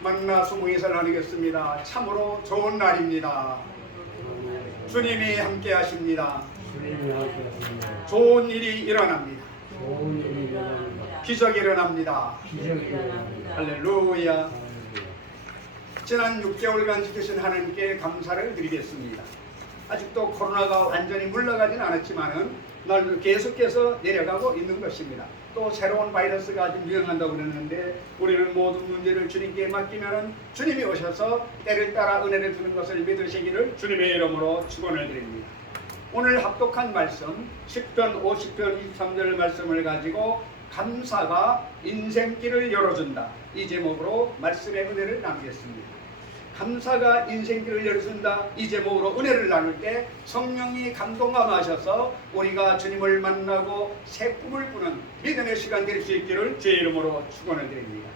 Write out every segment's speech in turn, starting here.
만나 수무이설 나누겠습니다. 참으로 좋은 날입니다. 주님이 함께 하십니다. 좋은 일이 일어납니다. 기적이 일어납니다. 할렐루야. 지난 6개월간 지키신 하나님께 감사를 드리겠습니다. 아직도 코로나가 완전히 물러가진 않았지만은 날 계속해서 내려가고 있는 것입니다. 또 새로운 바이러스가 아직 유행한다고 그랬는데 우리는 모든 문제를 주님께 맡기면 주님이 오셔서 때를 따라 은혜를 주는 것을 믿으시기를 주님의 이름으로 축원을 드립니다. 오늘 합독한 말씀 10편 50편 23절 말씀을 가지고 감사가 인생길을 열어준다, 이 제목으로 말씀의 은혜를 나누겠습니다. 감사가 인생길을 열어준다, 이 제목으로 은혜를 나눌 때 성령이 감동감하셔서 우리가 주님을 만나고 새 꿈을 꾸는 믿음의 시간 될 수 있기를 주의 이름으로 축원을 드립니다.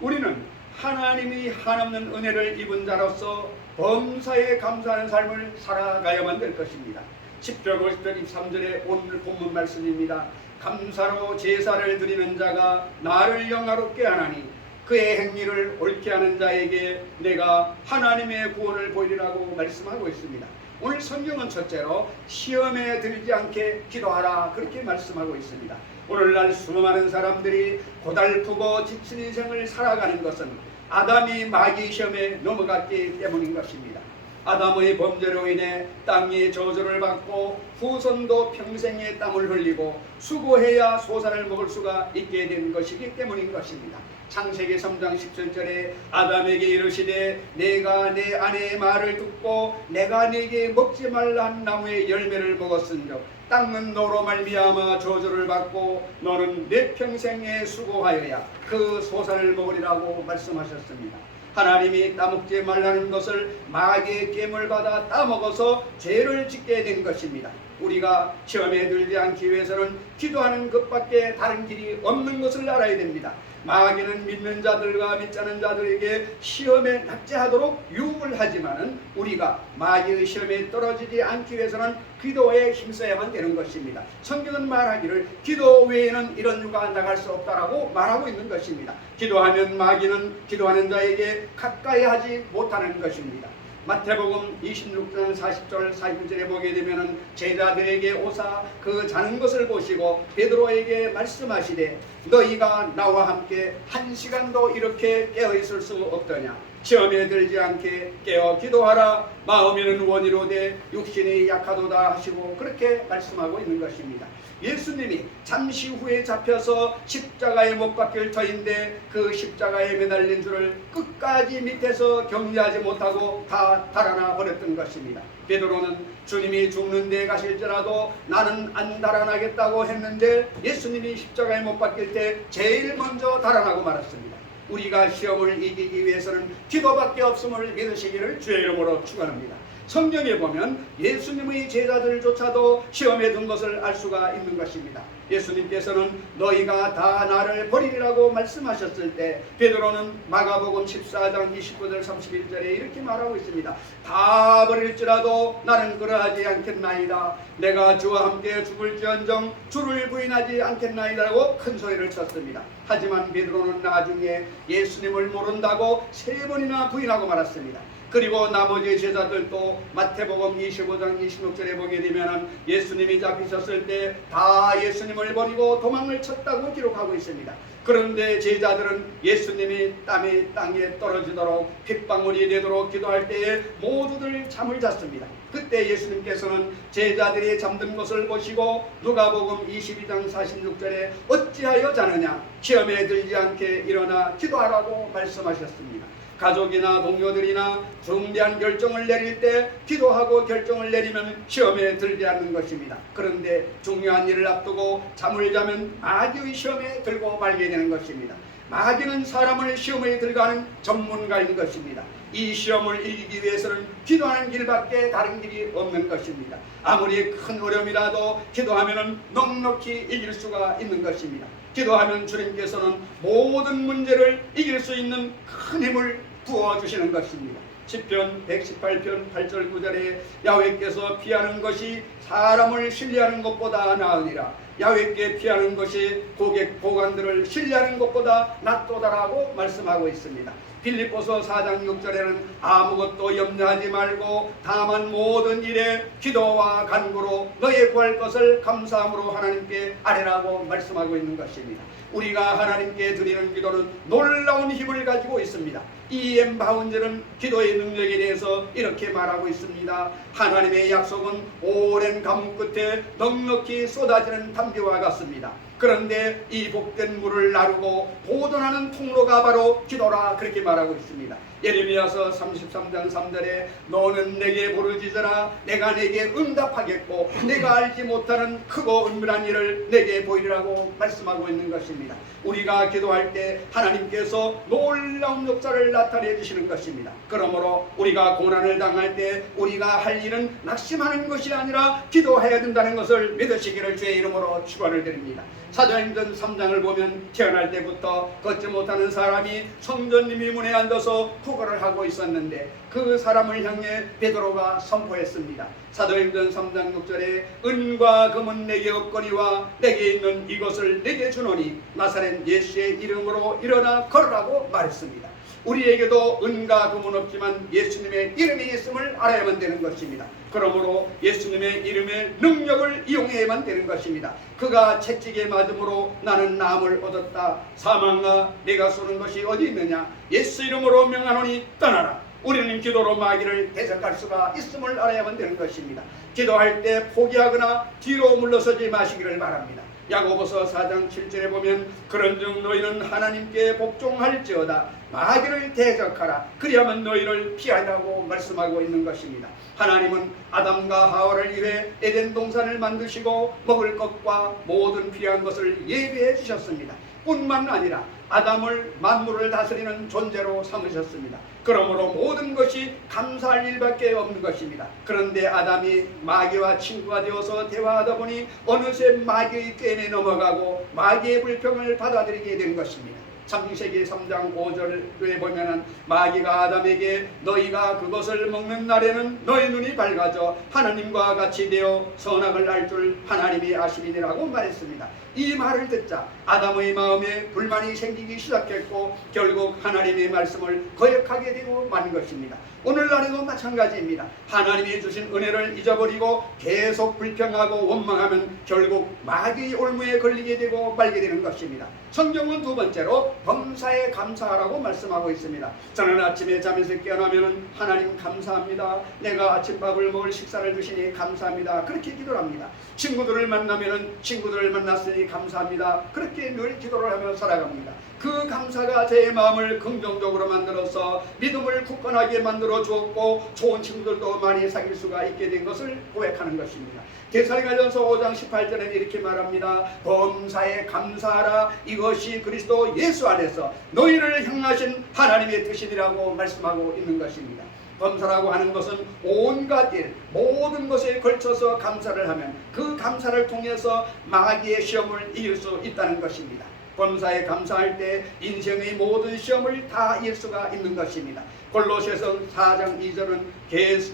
우리는 하나님이 한없는 은혜를 입은 자로서 범사에 감사하는 삶을 살아가야만 될 것입니다. 10편 50편 23절의 오늘 본문 말씀입니다. 감사로 제사를 드리는 자가 나를 영화롭게 하나니 그의 행위를 옳게 하는 자에게 내가 하나님의 구원을 보이리라고 말씀하고 있습니다. 오늘 성경은 첫째로 시험에 들지 않게 기도하라, 그렇게 말씀하고 있습니다. 오늘날 수많은 사람들이 고달프고 지친 인생을 살아가는 것은 아담이 마귀 시험에 넘어갔기 때문인 것입니다. 아담의 범죄로 인해 땅이 저주를 받고 후손도 평생의 땀을 흘리고 수고해야 소산을 먹을 수가 있게 된 것이기 때문인 것입니다. 창세기 3장 17절에 아담에게 이르시되 내가 내 아내의 말을 듣고 내가 네게 먹지 말라 한 나무의 열매를 먹었은즉 땅은 너로 말미암아 저주를 받고 너는 내 평생에 수고하여야 그 소산을 먹으리라고 말씀하셨습니다. 하나님이 따먹지 말라는 것을 마귀의 깨물 받아 따먹어서 죄를 짓게 된 것입니다. 우리가 시험에 들지 않기 위해서는 기도하는 것밖에 다른 길이 없는 것을 알아야 됩니다. 마귀는 믿는 자들과 믿지 않은 자들에게 시험에 낙제하도록 유혹을 하지만은 우리가 마귀의 시험에 떨어지지 않기 위해서는 기도에 힘써야만 되는 것입니다. 성경은 말하기를 기도 외에는 이런 유가 나갈 수 없다라고 말하고 있는 것입니다. 기도하면 마귀는 기도하는 자에게 가까이 하지 못하는 것입니다. 마태복음 26장 40절 41절에 보게 되면 제자들에게 오사 그 자는 것을 보시고 베드로에게 말씀하시되 너희가 나와 함께 한 시간도 이렇게 깨어 있을 수 없더냐. 시험에 들지 않게 깨어 기도하라. 마음에는 원이로되 육신이 약하도다 하시고 그렇게 말씀하고 있는 것입니다. 예수님이 잠시 후에 잡혀서 십자가에 못 박힐 터인데 그 십자가에 매달린 줄을 끝까지 밑에서 경계하지 못하고 다 달아나 버렸던 것입니다. 베드로는 주님이 죽는 데 가실지라도 나는 안 달아나겠다고 했는데 예수님이 십자가에 못 박힐 때 제일 먼저 달아나고 말았습니다. 우리가 시험을 이기기 위해서는 기도밖에 없음을 믿으시기를 주의 이름으로 축원합니다. 성경에 보면 예수님의 제자들조차도 시험에 든 것을 알 수가 있는 것입니다. 예수님께서는 너희가 다 나를 버리리라고 말씀하셨을 때 베드로는 마가복음 14장 29절 31절에 이렇게 말하고 있습니다. 다 버릴지라도 나는 그러하지 않겠나이다. 내가 주와 함께 죽을지언정 주를 부인하지 않겠나이다라고 큰 소리를 쳤습니다. 하지만 베드로는 나중에 예수님을 모른다고 3번이나 부인하고 말았습니다. 그리고 나머지 제자들도 마태복음 25장 26절에 보게 되면 예수님이 잡히셨을 때 다 예수님을 버리고 도망을 쳤다고 기록하고 있습니다. 그런데 제자들은 예수님이 땀이 땅에 떨어지도록 핏방울이 되도록 기도할 때에 모두들 잠을 잤습니다. 그때 예수님께서는 제자들이 잠든 것을 보시고 누가복음 22장 46절에 어찌하여 자느냐, 시험에 들지 않게 일어나 기도하라고 말씀하셨습니다. 가족이나 동료들이나 중대한 결정을 내릴 때 기도하고 결정을 내리면 시험에 들지 않는 것입니다. 그런데 중요한 일을 앞두고 잠을 자면 마귀의 시험에 들고 말게 되는 것입니다. 마귀는 사람을 시험에 들어가는 전문가인 것입니다. 이 시험을 이기기 위해서는 기도하는 길밖에 다른 길이 없는 것입니다. 아무리 큰 어려움이라도 기도하면 넉넉히 이길 수가 있는 것입니다. 기도하면 주님께서는 모든 문제를 이길 수 있는 큰 힘을 부어주시는 것입니다. 시편 118편 8절 9절에 야훼께서 피하는 것이 사람을 신뢰하는 것보다 나으니라. 야훼께 피하는 것이 고객 보관들을 신뢰하는 것보다 낫도다라고 말씀하고 있습니다. 빌립보서 4장 6절에는 아무것도 염려하지 말고 다만 모든 일에 기도와 간구로 너의 구할 것을 감사함으로 하나님께 아뢰라고 말씀하고 있는 것입니다. 우리가 하나님께 드리는 기도는 놀라운 힘을 가지고 있습니다. E.M. 바운즈는 기도의 능력에 대해서 이렇게 말하고 있습니다. 하나님의 약속은 오랜 가뭄 끝에 넉넉히 쏟아지는 담비와 같습니다. 그런데 이 복된 물을 나르고 보존하는 통로가 바로 기도라, 그렇게 말하고 있습니다. 예레미야서 33장 3절에 너는 내게 부르짖으라 내가 내게 응답하겠고 내가 알지 못하는 크고 은밀한 일을 내게 보이리라고 말씀하고 있는 것입니다. 우리가 기도할 때 하나님께서 놀라운 역사를 나타내 주시는 것입니다. 그러므로 우리가 고난을 당할 때 우리가 할 일은 낙심하는 것이 아니라 기도해야 된다는 것을 믿으시기를 주의 이름으로 축원을 드립니다. 사도행전 3장을 보면 태어날 때부터 걷지 못하는 사람이 성전님이 문에 앉아서 구걸을 하고 있었는데 그 사람을 향해 베드로가 선포했습니다. 사도행전 3장 6절에 은과 금은 내게 없거니와 내게 있는 이것을 내게 주노니 나사렛 예수의 이름으로 일어나 걸으라고 말했습니다. 우리에게도 은과 금은 없지만 예수님의 이름이 있음을 알아야만 되는 것입니다. 그러므로 예수님의 이름의 능력을 이용해야만 되는 것입니다. 그가 채찍에 맞음으로 나는 나음을 얻었다. 사망아 내가 쏘는 것이 어디 있느냐. 예수 이름으로 명하노니 떠나라. 우리는 기도로 마귀를 대적할 수가 있음을 알아야만 되는 것입니다. 기도할 때 포기하거나 뒤로 물러서지 마시기를 바랍니다. 야고보서 4장 7절에 보면 그런즉 너희는 하나님께 복종할지어다 마귀를 대적하라 그리하면 너희를 피하라고 말씀하고 있는 것입니다. 하나님은 아담과 하와를 위해 에덴 동산을 만드시고 먹을 것과 모든 필요한 것을 예비해 주셨습니다. 뿐만 아니라 아담을 만물을 다스리는 존재로 삼으셨습니다. 그러므로 모든 것이 감사할 일밖에 없는 것입니다. 그런데 아담이 마귀와 친구가 되어서 대화하다 보니 어느새 마귀의 꾀에 넘어가고 마귀의 불평을 받아들이게 된 것입니다. 창세기 3장 5절에 보면은 마귀가 아담에게 너희가 그것을 먹는 날에는 너희 눈이 밝아져 하나님과 같이 되어 선악을 알 줄 하나님이 아시리라고 말했습니다. 이 말을 듣자 아담의 마음에 불만이 생기기 시작했고 결국 하나님의 말씀을 거역하게 되고 만 것입니다. 오늘날에도 마찬가지입니다. 하나님이 주신 은혜를 잊어버리고 계속 불평하고 원망하면 결국 마귀의 올무에 걸리게 되고 말게 되는 것입니다. 성경은 두 번째로 범사에 감사하라고 말씀하고 있습니다. 저는 아침에 잠에서 깨어나면 하나님 감사합니다. 내가 아침밥을 먹을 식사를 주시니 감사합니다. 그렇게 기도를 합니다. 친구들을 만나면 친구들을 만났으니 감사합니다. 그렇게 늘 기도를 하며 살아갑니다. 그 감사가 제 마음을 긍정적으로 만들어서 믿음을 굳건하게 만들어 주었고 좋은 친구들도 많이 사귈 수가 있게 된 것을 고백하는 것입니다. 데살로니가전서 5장 18절에는 이렇게 말합니다. 범사에 감사하라. 이것이 그리스도 예수 안에서 너희를 향하신 하나님의 뜻이라고 말씀하고 있는 것입니다. 범사라고 하는 것은 온갖 일, 모든 것에 걸쳐서 감사를 하면 그 감사를 통해서 마귀의 시험을 이길 수 있다는 것입니다. 범사에 감사할 때 인생의 모든 시험을 다 이길 수가 있는 것입니다. 골로새서 4장 2절은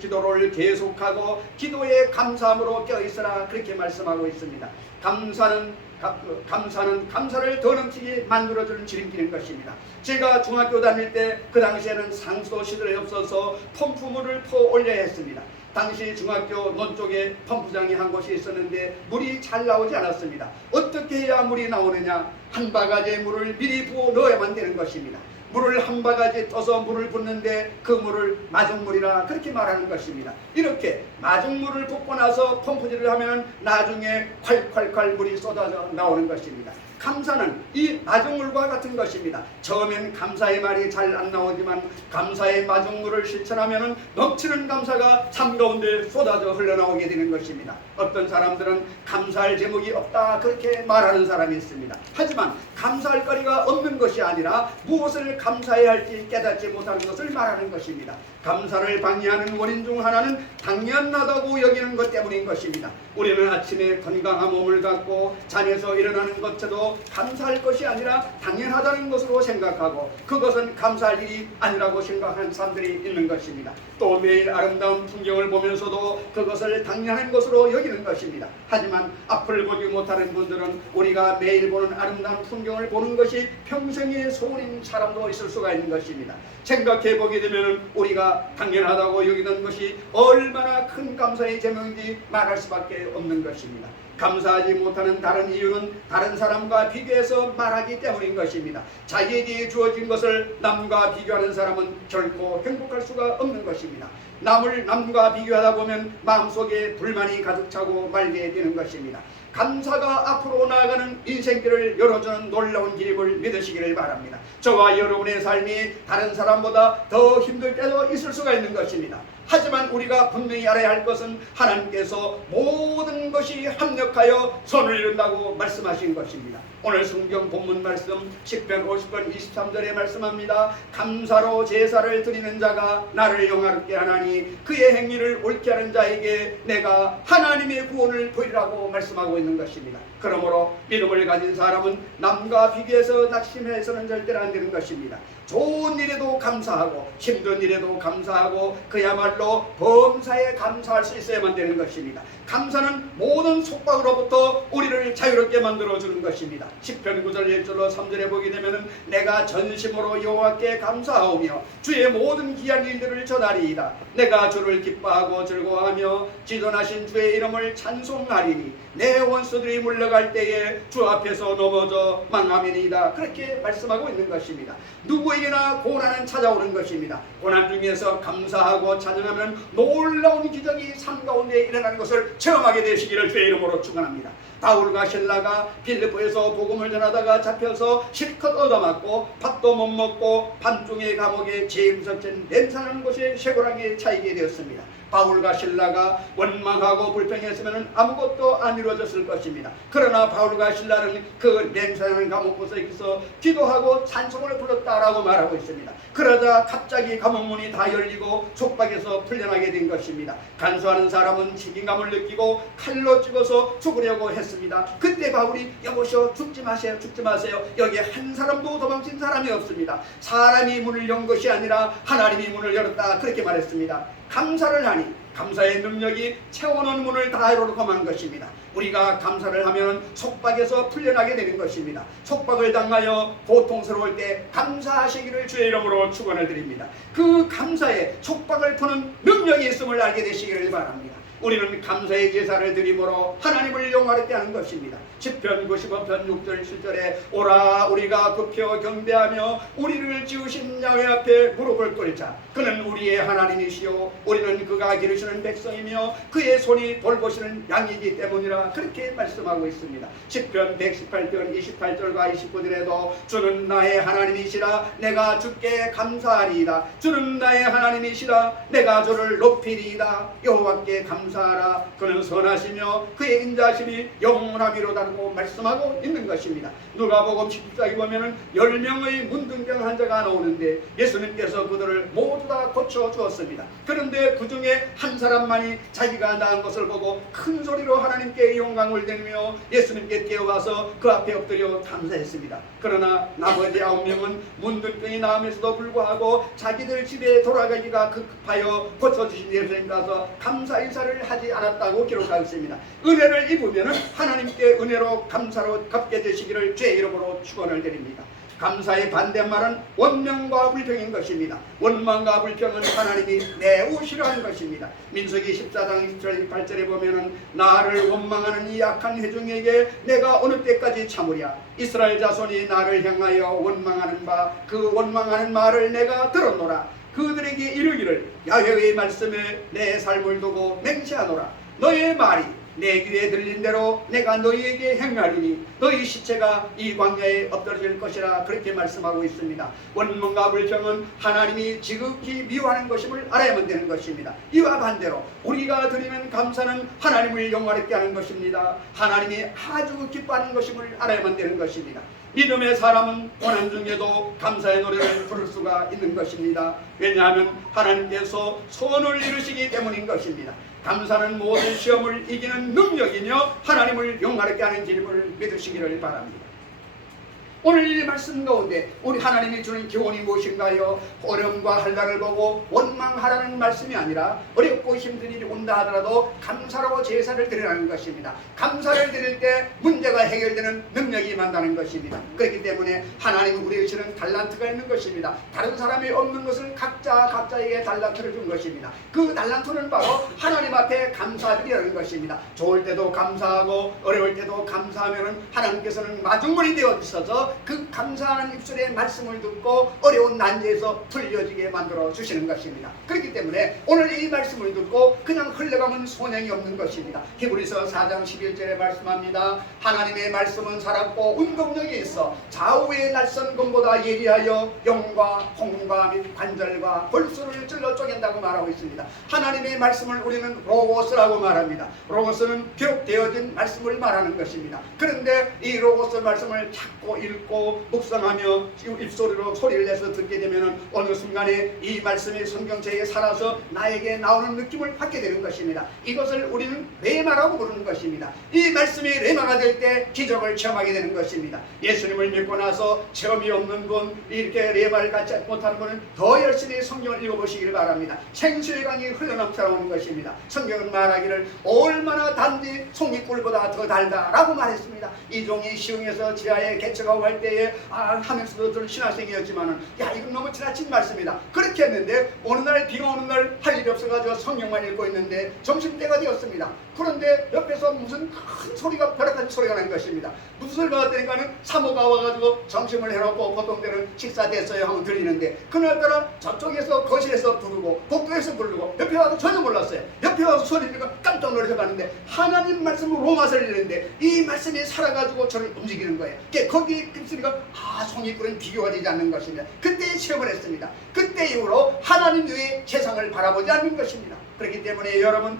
기도를 계속하고 기도에 감사함으로 껴있으라 그렇게 말씀하고 있습니다. 감사는 감사를 더 넘치게 만들어주는 지름길인 것입니다. 제가 중학교 다닐 때 그 당시에는 상수도 시설이 없어서 펌프물을 퍼 올려야 했습니다. 당시 중학교 논쪽에 펌프장이 한 곳이 있었는데 물이 잘 나오지 않았습니다. 어떻게 해야 물이 나오느냐? 한 바가지의 물을 미리 부어 넣어야만 되는 것입니다. 물을 한 바가지 떠서 물을 붓는데 그 물을 마중물이라 그렇게 말하는 것입니다. 이렇게 마중물을 붓고 나서 펌프질을 하면 나중에 콸콸콸 물이 쏟아져 나오는 것입니다. 감사는 이 마중물과 같은 것입니다. 처음엔 감사의 말이 잘 안 나오지만 감사의 마중물을 실천하면 넘치는 감사가 삶 가운데 쏟아져 흘러나오게 되는 것입니다. 어떤 사람들은 감사할 제목이 없다 그렇게 말하는 사람이 있습니다. 하지만 감사할 거리가 없는 것이 아니라 무엇을 감사해야 할지 깨닫지 못하는 것을 말하는 것입니다. 감사를 방해하는 원인 중 하나는 당연하다고 여기는 것 때문인 것입니다. 우리는 아침에 건강한 몸을 갖고 잠에서 일어나는 것도 감사할 것이 아니라 당연하다는 것으로 생각하고 그것은 감사할 일이 아니라고 생각하는 사람들이 있는 것입니다. 또 매일 아름다운 풍경을 보면서도 그것을 당연한 것으로 여기는 것입니다. 하지만 앞을 보지 못하는 분들은 우리가 매일 보는 아름다운 풍경을 보는 것이 평생의 소원인 사람도 있을 수가 있는 것입니다. 생각해 보게 되면 우리가 당연하다고 여기는 것이 얼마나 큰 감사의 제목인지 말할 수밖에 없는 것입니다. 감사하지 못하는 다른 이유는 다른 사람과 비교해서 말하기 때문인 것입니다. 자기에게 주어진 것을 남과 비교하는 사람은 결코 행복할 수가 없는 것입니다. 남과 비교하다 보면 마음속에 불만이 가득 차고 말게 되는 것입니다. 감사가 앞으로 나아가는 인생길을 열어주는 놀라운 길임을 믿으시기를 바랍니다. 저와 여러분의 삶이 다른 사람보다 더 힘들 때도 있을 수가 있는 것입니다. 하지만 우리가 분명히 알아야 할 것은 하나님께서 모든 것이 합력하여 선을 이룬다고 말씀하신 것입니다. 오늘 성경 본문 말씀 10편 50편 23절에 말씀합니다. 감사로 제사를 드리는 자가 나를 영화롭게 하나니 그의 행위를 옳게 하는 자에게 내가 하나님의 구원을 보이라고 말씀하고 있는 것입니다. 그러므로 믿음을 가진 사람은 남과 비교해서 낙심해서는 절대로 안 되는 것입니다. 좋은 일에도 감사하고 힘든 일에도 감사하고 그야말로 범사에 감사할 수 있어야만 되는 것입니다. 감사는 모든 속박으로부터 우리를 자유롭게 만들어주는 것입니다. 10편 9절 1절로 3절에 보게 되면 내가 전심으로 여호와께 감사하오며 주의 모든 귀한 일들을 전하리이다. 내가 주를 기뻐하고 즐거워하며 지존하신 주의 이름을 찬송하리니 내 원수들이 물러갈 때에 주 앞에서 넘어져 망하리이다. 그렇게 말씀하고 있는 것입니다. 누구에게나 고난은 찾아오는 것입니다. 고난 중에서 감사하고 찬양하면 놀라운 기적이 삶 가운데 일어나는 것을 체험하게 되시기를 주의 이름으로 축원합니다. 바울과 실라가 빌립보에서 복음을 전하다가 잡혀서 실컷 얻어맞고 밥도 못 먹고 밤중에 감옥에 재임석진 냄새나는 곳에 쇠고랑에 차이게 되었습니다. 바울과 실라가 원망하고 불평했으면 아무것도 안 이루어졌을 것입니다. 그러나 바울과 실라는 그 냄새나는 감옥곳에서 기도하고 찬송을 불렀다라고 말하고 있습니다. 그러자 갑자기 감옥문이 다 열리고 속박에서 풀려나게 된 것입니다. 간수하는 사람은 책임감을 느끼고 칼로 찍어서 죽으려고 했습니다. 그때 바울이 여보시오 죽지 마세요 죽지 마세요. 여기 한 사람도 도망친 사람이 없습니다. 사람이 문을 연 것이 아니라 하나님이 문을 열었다 그렇게 말했습니다. 감사를 하니 감사의 능력이 채워놓은 문을 다 열어놓고만 것입니다. 우리가 감사를 하면 속박에서 풀려나게 되는 것입니다. 속박을 당하여 고통스러울 때 감사하시기를 주의 이름으로 축원을 드립니다. 그 감사에 속박을 푸는 능력이 있음을 알게 되시기를 바랍니다. 우리는 감사의 제사를 드림으로 하나님을 영화롭게 하는 것입니다. 10편 95편 6절 7절에 오라 우리가 굽혀 경배하며 우리를 지으신 야훼 앞에 무릎을 꿇자. 그는 우리의 하나님이시요 우리는 그가 기르시는 백성이며 그의 손이 돌보시는 양이기 때문이라 그렇게 말씀하고 있습니다. 10편 118편 28절과 29절에도 주는 나의 하나님이시라 내가 주께 감사하리이다. 주는 나의 하나님이시라 내가 주를 높이리이다. 여호와께 감사하라. 그는 선하시며 그의 인자심이 영원하미로다고 말씀하고 있는 것입니다. 누가복음 14장에 보면은 10명의 문둥병 환자가 나오는데 예수님께서 그들을 모두 다 고쳐 주었습니다. 그런데 그 중에 한 사람만이 자기가 나은 것을 보고 큰 소리로 하나님께 영광을 드리며 예수님께 뛰어와서 그 앞에 엎드려 감사했습니다. 그러나 나머지 9명은 문둥병이 나음에서도 불구하고 자기들 집에 돌아가기가 급하여 고쳐주신 예수님 가서 감사 인사를 하지 않았다고 기록하고 있습니다. 은혜를 입으면 하나님께 은혜로 감사로 갚게 되시기를 주의 이름으로 축원을 드립니다. 감사의 반대말은 원망과 불평인 것입니다. 원망과 불평은 하나님이 매우 싫어하는 것입니다. 민수기 14장 20절 8절에 보면은 나를 원망하는 이 악한 회중에게 내가 어느 때까지 참으랴. 이스라엘 자손이 나를 향하여 원망하는 바 그 원망하는 말을 내가 들었노라. 그들에게 이르기를 야훼의 말씀에 내 삶을 두고 맹세하노라. 너의 말이 내 귀에 들린 대로 내가 너희에게 행하리니 너희 시체가 이 광야에 엎드러질 것이라 그렇게 말씀하고 있습니다. 원망과 불평은 하나님이 지극히 미워하는 것임을 알아야만 되는 것입니다. 이와 반대로 우리가 드리는 감사는 하나님을 영화롭게 하는 것입니다. 하나님이 아주 기뻐하는 것임을 알아야만 되는 것입니다. 믿음의 사람은 고난 중에도 감사의 노래를 부를 수가 있는 것입니다. 왜냐하면 하나님께서 소원을 이루시기 때문인 것입니다. 감사는 모든 시험을 이기는 능력이며 하나님을 영화롭게 하는 길임을 믿으시기를 바랍니다. 오늘 이 말씀 가운데 우리 하나님이 주는 교훈이 무엇인가요? 어려움과 한란을 보고 원망하라는 말씀이 아니라 어렵고 힘든 일이 온다 하더라도 감사로 제사를 드리라는 것입니다. 감사를 드릴 때 문제가 해결되는 능력이 임한다는 것입니다. 그렇기 때문에 하나님은 우리에게 주는 달란트가 있는 것입니다. 다른 사람이 없는 것을 각자에게 달란트를 준 것입니다. 그 달란트는 바로 하나님 앞에 감사드리라는 것입니다. 좋을 때도 감사하고 어려울 때도 감사하면 하나님께서는 마중물이 되어 있어서 그 감사하는 입술의 말씀을 듣고 어려운 난제에서 풀려지게 만들어 주시는 것입니다. 그렇기 때문에 오늘 이 말씀을 듣고 그냥 흘러가면 소용이 없는 것입니다. 히브리서 4장 11절에 말씀합니다. 하나님의 말씀은 살았고 운동력이 있어 좌우의 낯선 검보다 예리하여 영과 홍과 및 관절과 골수를 찔러 쪼갠다고 말하고 있습니다. 하나님의 말씀을 우리는 로고스라고 말합니다. 로고스는 기록되어진 말씀을 말하는 것입니다. 그런데 이 로고스 말씀을 찾고 읽고 묵상하며 입소리로 소리를 내서 듣게 되면 어느 순간에 이 말씀이 성경책에 살아서 나에게 나오는 느낌을 받게 되는 것입니다. 이것을 우리는 레마라고 부르는 것입니다. 이 말씀이 레마가 될 때 기적을 체험하게 되는 것입니다. 예수님을 믿고 나서 체험이 없는 분, 이렇게 레마를 갖지 못하는 분은 더 열심히 성경을 읽어보시길 바랍니다. 생수의 강이 흘러넘쳐나오는 것입니다. 성경은 말하기를 얼마나 단지 송이꿀보다 더 달다라고 말했습니다. 이종이 시흥에서 지하에 개척하고 할 때에 하면서도 저는 신학생이었지만은 야 이건 너무 지나친 말씀이다 그렇게 했는데 어느 날 비가 오는 날 할 일이 없어가지고 성경만 읽고 있는데 점심때가 되었습니다. 그런데 옆에서 무슨 큰 소리가 벼락같이 소리가 난 것입니다. 무슨 소리가 났다니까는 사모가 와가지고 점심을 해놓고 보통 때는 식사 됐어요 하면 들리는데 그날따라 저쪽에서 거실에서 부르고 복도에서 부르고 옆에 와서 전혀 몰랐어요. 옆에 와서 소리 들으니까 깜짝 놀라서 봤는데 하나님 말씀으로 로마서를 읽는데 이 말씀이 살아가지고 저를 움직이는 거예요. 거기 있으니까 송이꿀은 비교가 되지 않는 것입니다. 그때 체험을 했습니다. 그때 이후로 하나님 외에 세상을 바라보지 않는 것입니다. 그렇기 때문에 여러분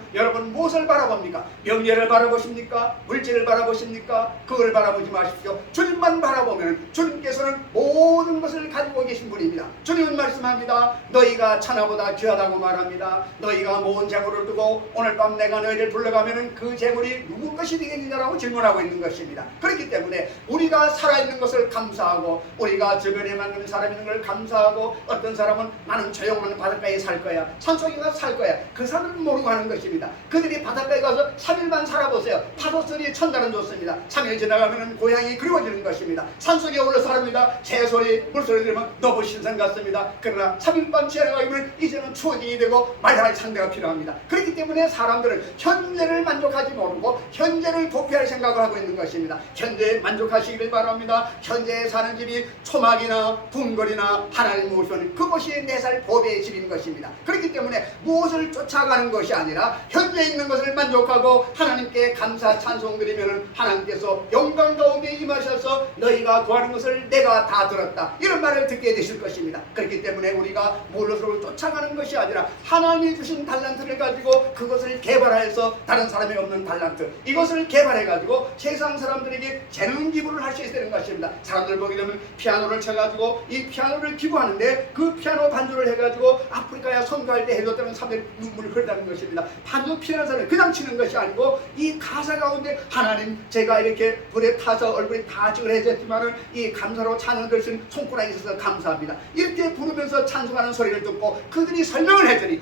무엇을 바라봅니까? 명예를 바라보십니까? 물질을 바라보십니까? 그걸 바라보지 마십시오. 주님만 바라보면 주님께서는 모든 것을 가지고 계신 분입니다. 주님은 말씀합니다. 너희가 천하보다 귀하다고 말합니다. 너희가 모은 재물을 두고 오늘 밤 내가 너희를 불러가면 그 재물이 누구 것이 되겠느냐라고 질문하고 있는 것입니다. 그렇기 때문에 우리가 살아있는 것을 감사하고 우리가 주변에 만나는 사람 있는 걸 감사하고 어떤 사람은 나는 조용한 바닷가에 살 거야. 산속에 가서 살 거야. 그 사람은 모르고 하는 것입니다. 그들이 바닷가에 가서 3일만 살아보세요. 파도 소리 천달은 좋습니다. 3일 지나가면 고향이 그리워지는 것입니다. 산속에 올라서 합니다. 새소리 물소리 들으면 너무 신선 같습니다. 그러나 3일만 지나가면 이제는 추억이 되고 말할 상대가 필요합니다. 그렇기 때문에 사람들은 현재를 만족하지 모르고 현재를 도피할 생각을 하고 있는 것입니다. 현재에 만족하시기를 바랍니다. 현재에 사는 집이 초막이나 궁궐이나 하나님 모시는 그것이 내 살 보배의 집인 것입니다. 그렇기 때문에 무엇을 쫓아가는 것이 아니라 현재 있는 것을 만족하고 하나님께 감사 찬송 드리면 하나님께서 영광 가운데 임하셔서 너희가 구하는 것을 내가 다 들었다 이런 말을 듣게 되실 것입니다. 그렇기 때문에 우리가 무엇으로 쫓아가는 것이 아니라 하나님이 주신 달란트를 가지고 그것을 개발해서 다른 사람이 없는 달란트 이것을 개발해가지고 세상 사람들에게 재능 기부를 할 수 있어야 되는 것입니다. 사람들 보게 되면 피아노를 쳐가지고 이 피아노를 기부하는데 그 피아노 반주를 해가지고 아프리카에 선교할 때 해줬다는 사람들이 눈물을 흘린다는 것입니다. 반주 피아노 사람을 그냥 치는 것이 아니고 이 가사 가운데 하나님 제가 이렇게 불에 타서 얼굴이 다 찌그러졌지만은 이 감사로 찬양 드신 손가락이 있어서 감사합니다. 이렇게 부르면서 찬송하는 소리를 듣고 그들이 설명을 해주니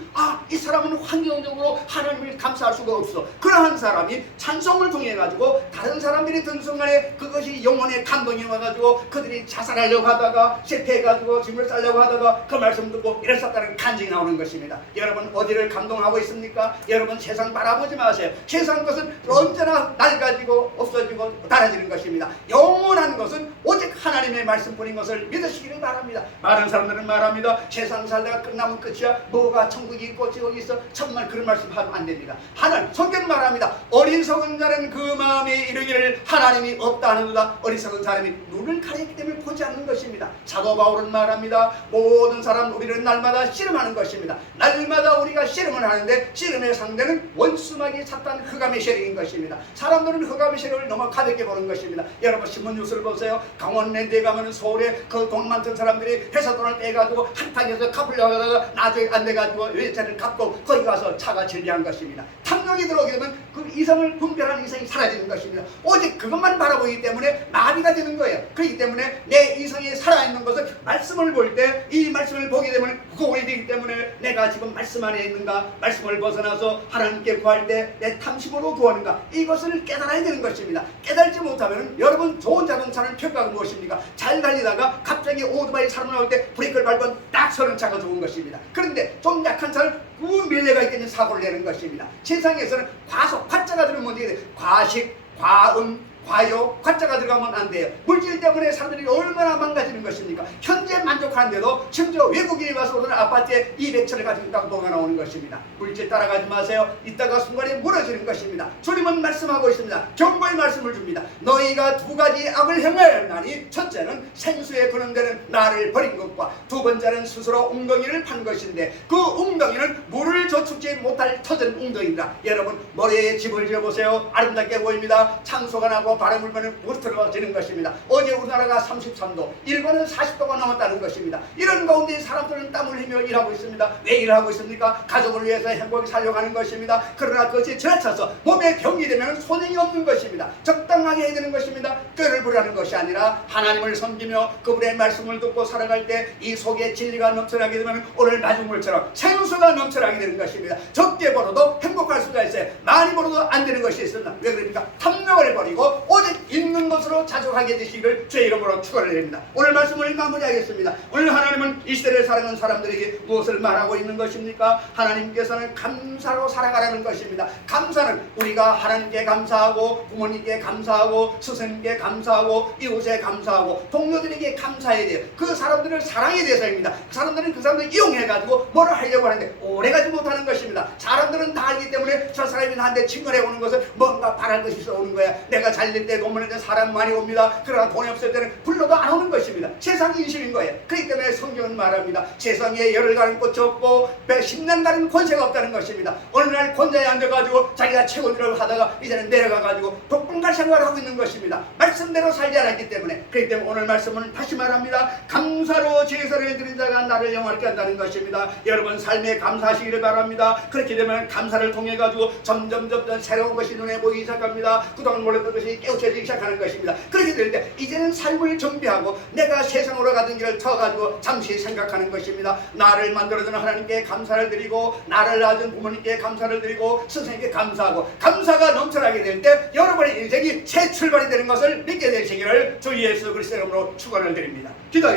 이 사람은 환경적으로 하나님을 감사할 수가 없어. 그러한 사람이 찬송을 통해 가지고 다른 사람들이 듣는 순간에 그것이 영혼의 감동이 와가지고 그들이 자살하려고 하다가 실패해가지고 짐을 싸려고 하다가 그 말씀 듣고 이랬었다는 간증이 나오는 것입니다. 여러분 어디를 감동하고 있습니까? 여러분 세상 바라보지 마세요. 세상 것은 언제나 낡아지고 없어지고 달아지는 것입니다. 영원한 것은 오직 하나님의 말씀뿐인 것을 믿으시기를 바랍니다. 많은 사람들은 말합니다. 세상 살다가 끝나면 끝이야. 뭐가 천국이 있고 지옥이 있어. 정말 그런 말씀 하면 안 됩니다. 하나님 성경 말합니다. 어리석은 자는 그 마음에 이르기를 하나님이 없다 하는도다. 어리석은 사람이 눈을 가리기 때문에 보지 않는 것입니다. 사도 바울은 말합니다. 모든 사람 우리는 날마다 씨름하는 것입니다. 날마다 우리가 씨름을 하는데 씨름의 상대는 원수마귀 사탄 흑암의 세력인 것입니다. 사람들은 흑암의 세력을 너무 가볍게 보는 것입니다. 여러분 신문 뉴스를 보세요. 강원랜드에 가면 서울에 그 돈 많던 사람들이 회사 돈을 빼가지고 한탕에서 갚으려고 하다가 나중에 안 돼가지고 외제를 갚고 거기 가서 차가 진리한 것입니다. 탐욕이 들어오게 되면 그 이성을 분별하는 이성이 사라지는 것입니다. 오직 그것만 바라보기 때문에 마비가 되는 거예요. 그렇기 때문에 내 이성이 살아있는 것은 말씀을 볼 때 이 말씀을 보게 되면 구원이 되기 때문에 내가 지금 말씀 안에 있는가, 말씀을 벗어나서 하나님께 구할 때 내 탐심으로 구하는가, 이것을 깨달아야 되는 것입니다. 깨달지 못하면 여러분 좋은 자동차는 평가가 무엇입니까? 잘 달리다가 갑자기 오토바이 사람 나올 때 브레이크를 밟으면 딱 서는 차가 좋은 것입니다. 그런데 좀 약한 차는 미래가 있겠는 사고를 내는 것입니다. 세상에서는 과속, 과자가 들으면 어떻게 돼? 과식, 과음, 과요, 과자가 들어가면 안 돼요. 물질 때문에 사람들이 얼마나 망가지는 것입니까? 현재 만족하는데도 심지어 외국인이 와서 오늘 아파트에 200채를 가지고 있다고 보가 나오는 것입니다. 물질 따라가지 마세요. 이따가 순간에 무너지는 것입니다. 주님은 말씀하고 있습니다. 경고의 말씀을 줍니다. 너희가 두 가지 악을 행하였나니 첫째는 생수에 거는데는 나를 버린 것과 두 번째는 스스로 웅덩이를 판 것인데 그 웅덩이는 물을 저축지 못할 터진 웅덩이다. 여러분 모래에 집을 지어보세요. 아름답게 보입니다. 창소가 나고 바람을 불면 물 들어지는 것입니다. 어제 우리나라가 33도, 일본은 40도가 넘었다는 것입니다. 이런 가운데 사람들은 땀을 흘리며 일하고 있습니다. 왜 일하고 있습니까? 가족을 위해서 행복히 살려고 하는 것입니다. 그러나 그것이 지나쳐서 몸에 병이 되면 소용이 없는 것입니다. 적당하게 해야 되는 것입니다. 꾀를 부리는 것이 아니라 하나님을 섬기며 그분의 말씀을 듣고 살아갈 때 이 속에 진리가 넘쳐나게 되면 오늘 마중물처럼 생수가 넘쳐나게 되는 것입니다. 적게 벌어도 행복할 수가 있어요. 많이 벌어도 안 되는 것이 있습니다. 왜 그럽니까? 탐욕을 버리고 오직 있는 것으로 자족하게 되시기를 주의 이름으로 축원을 드립니다. 오늘 말씀을 마무리하겠습니다. 오늘 하나님은 이 시대를 살아가는 사람들에게 무엇을 말하고 있는 것입니까? 하나님께서는 감사로 살아가라는 것입니다. 감사는 우리가 하나님께 감사하고 부모님께 감사하고 스승님께 감사하고 이웃에 감사하고 동료들에게 감사해야 돼요. 그 사람들을 사랑해야 돼서입니다. 그 사람들은 그 사람들 이용해가지고 뭐를 하려고 하는데 오래가지 못하는 것입니다. 사람들은 다 알기 때문에 저 사람이 나한테 친근해 오는 것은 뭔가 바랄 것이 있어 오는 거야. 내가 잘 될 때 논문할 때 사람 많이 옵니다. 그러나 돈이 없을 때는 불러도 안 오는 것입니다. 세상 인식인 거예요. 그렇기 때문에 성경은 말합니다. 세상에 열을 가는 꽃이 없고 10년 가는 권세가 없다는 것입니다. 어느 날 권자에 앉아가지고 자기가 최고위를 하다가 이제는 내려가가지고 독분갈 생활을 하고 있는 것입니다. 말씀대로 살지 않았기 때문에. 그렇기 때문에 오늘 말씀은 다시 말합니다. 감사로 제사를 드린 자가 나를 영화롭게 한다는 것입니다. 여러분 삶에 감사하시기를 바랍니다. 그렇게 되면 감사를 통해 가지고 점점 새로운 것이 눈에 보이기 시작합니다. 그동안 몰랐던 것이 깨우쳐지기 시작하는 것입니다. 그렇게 될 때 이제는 삶을 정비하고 내가 세상으로 가던 길을 터가지고 잠시 생각하는 것입니다. 나를 만들어준 하나님께 감사를 드리고 나를 낳은 부모님께 감사를 드리고 선생님께 감사하고 감사가 넘쳐나게 될 때 여러분의 인생이 새 출발이 되는 것을 믿게 되시기를 주 예수 그리스도의 이름으로 축원을 드립니다. 기도하겠습니다.